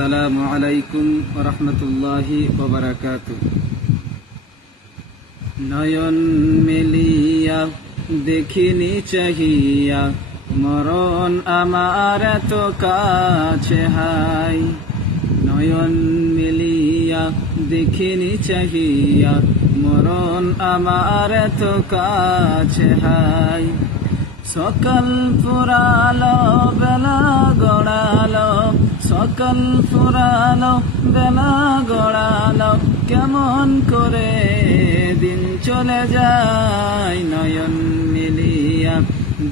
আসসালামু আলাইকুম ওয়া রাহমাতুল্লাহি ওয়া বারাকাতুহু। নয়ন মেলিয়া দেখিনি চাহিয়া, মরণ আমার এত কাছে হাই। নয়ন মেলিয়া দেখিনি চাহিয়া, মরণ আমার এত কাছে হাই। সকাল ফুরালো বেলা গড়ালো, সকাল ফুরালো বেলা গড়ালো, কেমন করে দিন চলে যায়। নয়ন মেলিয়া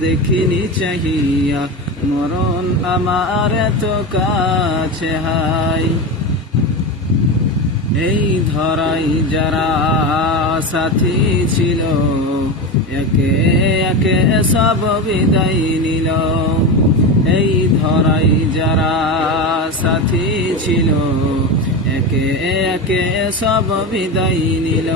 দেখিনি চাহিয়া, মরণ আমার এত কাছে হাই। এই ধরাই যারা সাথী ছিল, একে একে সব বিদায় নিল। এই ধরাই যারা সাথী ছিল, একে একে সব বিদায় নিল।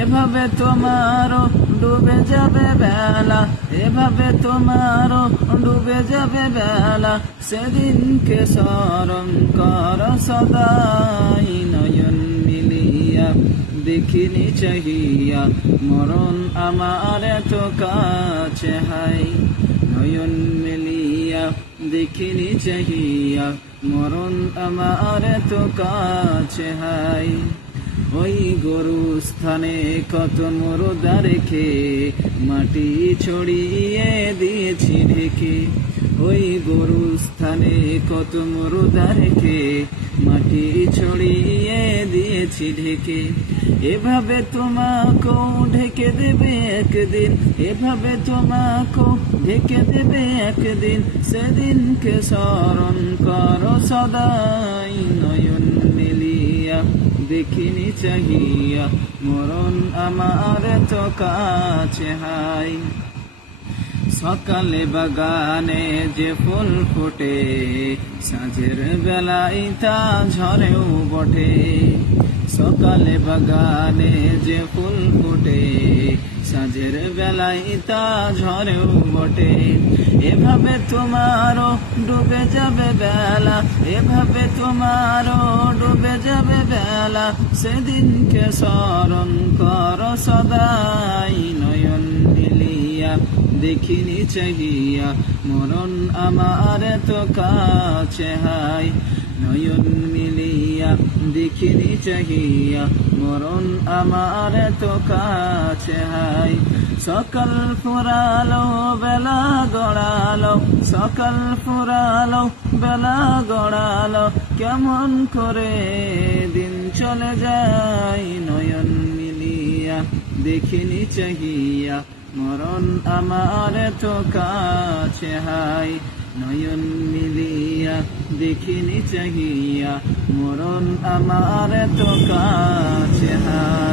এভাবে তোমারও ডুবে যাবে বেলা, এভাবে তোমারও ডুবে যাবে বেলা, সেদিনকে স্মরণ কর সদাই। নয়ন মিলিয়া দেখিনি চাহিয়া, মরণ আমার এত কাছে হাই। নয়ন মেলিয়া দেখিনি চাহিয়া, মরণ আমার এত কাছে হাই। ওই গরুস্থানে কত মুর্দা রেখে, মাটি ছড়িয়ে দিয়েছি ঢেকে। ওই গরুস্থানে কত মুর্দা রেখে, মাটি ছড়িয়ে দিয়েছি ঢেকে। এভাবে তোমাকেও ঢেকে দেবে একদিন, এভাবে তোমাকেও ঢেকে দেবে একদিন, সেদিনকে স্মরণ করো সদাই। নয়ন মেলিয়া দেখিনি চাহিয়া, মরণ আমার এত কাছে হাই। সকালে বাগানে যে ফুল ফোটে, সাঁঝের বেলায় তা ঝরেও বটে। সকালে বাগানে যে ফুল ফোটে, সাঁঝের বেলায় তা ঝরেও বটে। এভাবে তোমারও ডুবে যাবে বেলা, এভাবে তোমারও ডুবে যাবে বেলা, সেদিনকে স্মরণ কর সদাই। নয়ন মেলিয়া দেখিনি চাহিয়া, মরণ আমার এত কাছে হাই। নয়ন মিলিয়া দেখিনি চাহিয়া, মরণ আমার এত কাছে হাই। সকাল ফুরালো বেলা গড়ালো, সকাল ফুরালো বেলা গড়ালো, কেমন করে দিন চলে যায়। নয়ন মিলিয়া দেখিনি চাহিয়া, মরণ আমার এত কাছে হাই। নয়ন মিলিয়া দেখিনি চাহিয়া, মরণ আমার এত কাছে হাই।